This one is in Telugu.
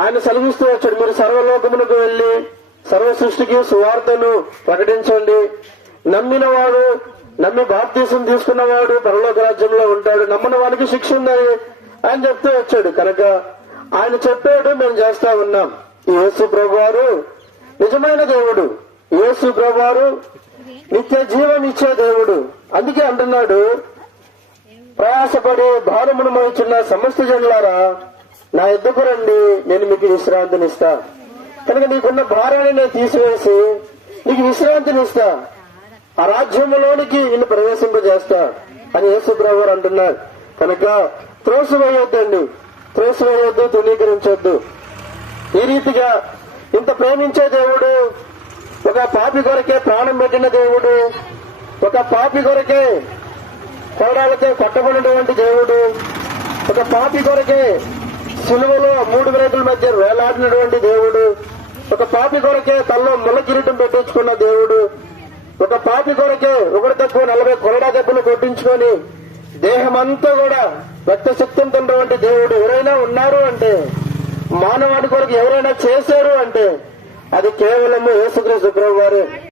ఆయన సెలవిస్తూ వచ్చాడు, మీరు సర్వలోకమునకు వెళ్లి సర్వ సృష్టికి సువార్తను ప్రకటించండి. నమ్మి బాప్తీసం తీసుకున్నవాడు పరలోక రాజ్యంలో ఉంటాడు, నమ్మని వానికి శిక్ష ఉందని ఆయన చెప్తూ వచ్చాడు. కనుక ఆయన చెప్పాడు, మేము చేస్తా ఉన్నాం. యేసు ప్రభువారు నిజమైన దేవుడు, యేసు ప్రభువారు నిత్య జీవం ఇచ్చే దేవుడు. అందుకే అంటున్నాడు, ప్రయాసపడి భారమును మోయుచున్న సమస్త జనులారా నా ఎద్దుకు రండి, నేను మీకు విశ్రాంతినిస్తా. కనుక నీకున్న భారాన్ని నేను తీసివేసి నీకు విశ్రాంతినిస్తా, ఆ రాజ్యంలోనికి నిన్ను ప్రవేశింపజేస్తా అని యేసు ప్రభువారు అంటున్నారు. కనుక త్రోసివేయొద్దండి, త్రోసివేయొద్దు, తునీకరించొద్దు. ఈ రీతిగా ఇంత ప్రేమించే దేవుడు, ఒక పాపి కొరకే ప్రాణం పెట్టిన దేవుడు, ఒక పాపి కొరకే కొరడాలతో కొట్టబడినటువంటి దేవుడు, ఒక పాపి కొరకే సిలువలో 3 రేకుల మధ్య వేలాడినటువంటి దేవుడు, ఒక పాపి కొరకే తల్లో ముళ్ళ కిరీటం పెట్టించుకున్న దేవుడు, ఒక పాపి కొరకే 1 తక్కువ 40 కొరడా దెబ్బలు కొట్టించుకొని దేహమంతా కూడా రక్త శక్తితో ఉన్నటువంటి దేవుడు ఎవరైనా ఉన్నారు అంటే, మానవాడి కొరకు ఎవరైనా చేశారు అంటే అది కేవలము యేసుక్రీస్తు ప్రభువారే.